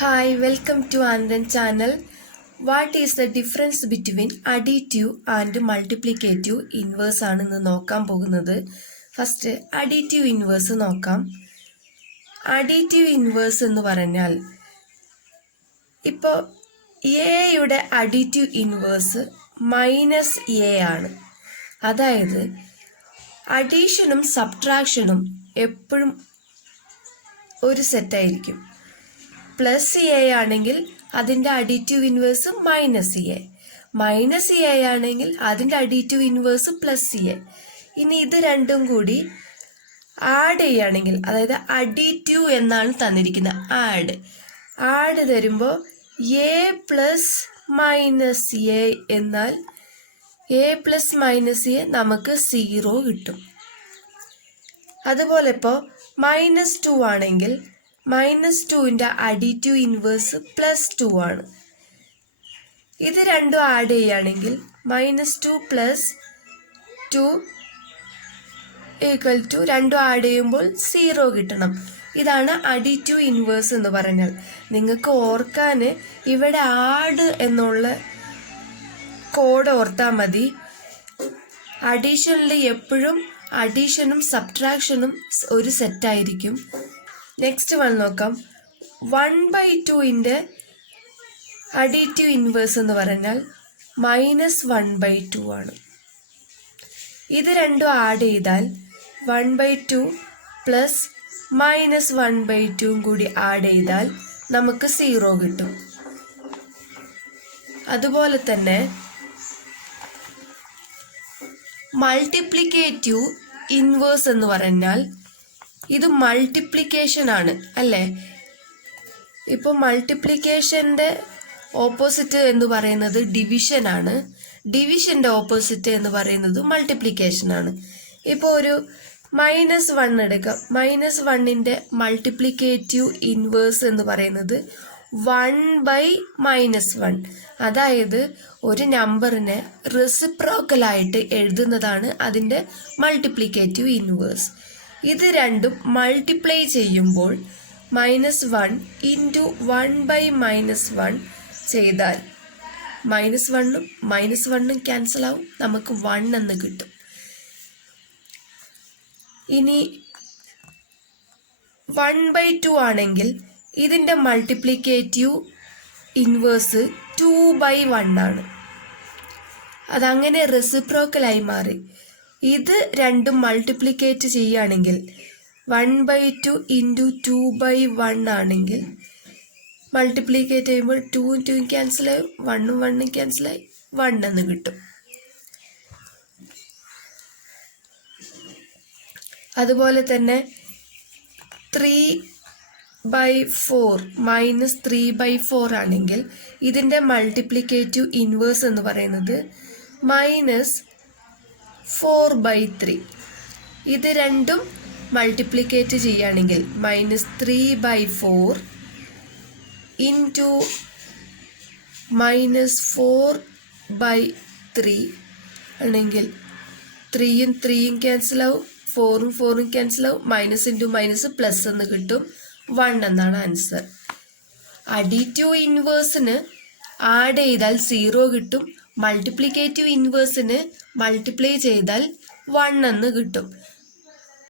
Hi, welcome to Anand channel. What is the difference between additive and multiplicative inverse ആണെന്ന് നോക്കാൻ പോകുന്നത്. First additive inverse നോക്കാം. Additive inverse എന്ന് പറഞ്ഞാൽ ഇപ്പോൾ എയുടെ അഡിറ്റീവ് ഇൻവേഴ്സ് മൈനസ് എ ആണ്. അതായത് അഡീഷനും സബ്ട്രാക്ഷനും എപ്പോഴും ഒരു സെറ്റായിരിക്കും. പ്ലസ് എ ആണെങ്കിൽ അതിൻ്റെ additive inverse minus A, minus A ആണെങ്കിൽ അതിൻ്റെ അഡിറ്റീവ് ഇൻവേഴ്സ് പ്ലസ് എ. ഇനി ഇത് രണ്ടും കൂടി ആഡ് ചെയ്യുകയാണെങ്കിൽ, അതായത് അഡിറ്റീവ് എന്നാണ് തന്നിരിക്കുന്നത്, ആഡ് തരുമ്പോൾ എ പ്ലസ് മൈനസ് എ എന്നാൽ എ പ്ലസ് മൈനസ് എ നമുക്ക് 0 കിട്ടും. അതുപോലെ ഇപ്പോൾ -2 ആണെങ്കിൽ -2ൻ്റെ അഡിറ്റീവ് ഇൻവേഴ്സ് +2 ആണ്. ഇത് രണ്ടും ആഡ് ചെയ്യുകയാണെങ്കിൽ -2 + 2 = രണ്ടും ആഡ് ചെയ്യുമ്പോൾ 0 കിട്ടണം. ഇതാണ് അഡിറ്റീവ് ഇൻവേഴ്സ് എന്ന് പറഞ്ഞാൽ. നിങ്ങൾക്ക് ഓർക്കാൻ ഇവിടെ ആഡ് എന്നുള്ള കോഡ് ഓർത്താൽ മതി. അഡീഷനിൽ എപ്പോഴും അഡീഷനും സബ്ട്രാക്ഷനും ഒരു സെറ്റായിരിക്കും. നെക്സ്റ്റ് വൺ നോക്കാം. 1/2ൻ്റെ അഡിറ്റീവ് ഇൻവേഴ്സ് എന്ന് പറഞ്ഞാൽ -1/2 ആണ്. ഇത് രണ്ടും ആഡ് ചെയ്താൽ 1/2 + -1/2 കൂടി ആഡ് ചെയ്താൽ നമുക്ക് 0 കിട്ടും. അതുപോലെ തന്നെ മൾട്ടിപ്ലിക്കേറ്റീവ് ഇൻവേഴ്സ് എന്ന് പറഞ്ഞാൽ ഇത് മൾട്ടിപ്ലിക്കേഷൻ ആണ്, അല്ലേ? ഇപ്പോൾ മൾട്ടിപ്ലിക്കേഷൻ്റെ ഓപ്പോസിറ്റ് എന്ന് പറയുന്നത് ഡിവിഷൻ ആണ്, ഡിവിഷൻ്റെ ഓപ്പോസിറ്റ് എന്ന് പറയുന്നത് മൾട്ടിപ്ലിക്കേഷൻ ആണ്. ഇപ്പോൾ ഒരു -1 എടുക്കാം. -1ൻ്റെ മൾട്ടിപ്ലിക്കേറ്റീവ് ഇൻവേഴ്സ് എന്ന് പറയുന്നത് 1/-1. അതായത് ഒരു നമ്പറിനെ റെസിപ്രോക്കലായിട്ട് എഴുതുന്നതാണ് അതിൻ്റെ മൾട്ടിപ്ലിക്കേറ്റീവ് ഇൻവേഴ്സ്. ഇത് രണ്ടും മൾട്ടിപ്ലൈ ചെയ്യുമ്പോൾ -1 × 1/-1 ചെയ്താൽ -1ഉം -1ഉം ക്യാൻസൽ ആവും, നമുക്ക് 1 എന്ന് കിട്ടും. ഇനി 1/2 ആണെങ്കിൽ ഇതിൻ്റെ മൾട്ടിപ്ലിക്കേറ്റീവ് ഇൻവേഴ്സ് 2/1 ആണ്. അതങ്ങനെ റെസിപ്രോക്കലായി മാറി. ഇത് രണ്ടും മൾട്ടിപ്ലിക്കേറ്റ് ചെയ്യുകയാണെങ്കിൽ 1/2 × 2/1 ആണെങ്കിൽ മൾട്ടിപ്ലിക്കേറ്റ് ചെയ്യുമ്പോൾ 2ഉം 2ഉം ക്യാൻസലായി, 1ഉം 1ഉം ക്യാൻസലായി, 1 എന്ന് കിട്ടും. അതുപോലെ തന്നെ 3/4 -3/4 ആണെങ്കിൽ ഇതിൻ്റെ മൾട്ടിപ്ലിക്കേറ്റീവ് ഇൻവേഴ്സ് എന്ന് പറയുന്നത് -4/3. ഇത് രണ്ടും മൾട്ടിപ്ലിക്കേറ്റ് ചെയ്യുകയാണെങ്കിൽ -3/4 × -4/3 ആണെങ്കിൽ 3ഉം 3ഉം ക്യാൻസലാവും, 4ഉം 4ഉം ക്യാൻസലാവും, -× എന്ന് കിട്ടും, 1 എന്നാണ് ആൻസർ. അഡിറ്റീവ് ഇൻവേഴ്സിന് ആഡ് ചെയ്താൽ 0 കിട്ടും, മൾട്ടിപ്ലിക്കേറ്റീവ് ഇൻവേഴ്സിന് മൾട്ടിപ്ലൈ ചെയ്താൽ 1 എന്ന് കിട്ടും.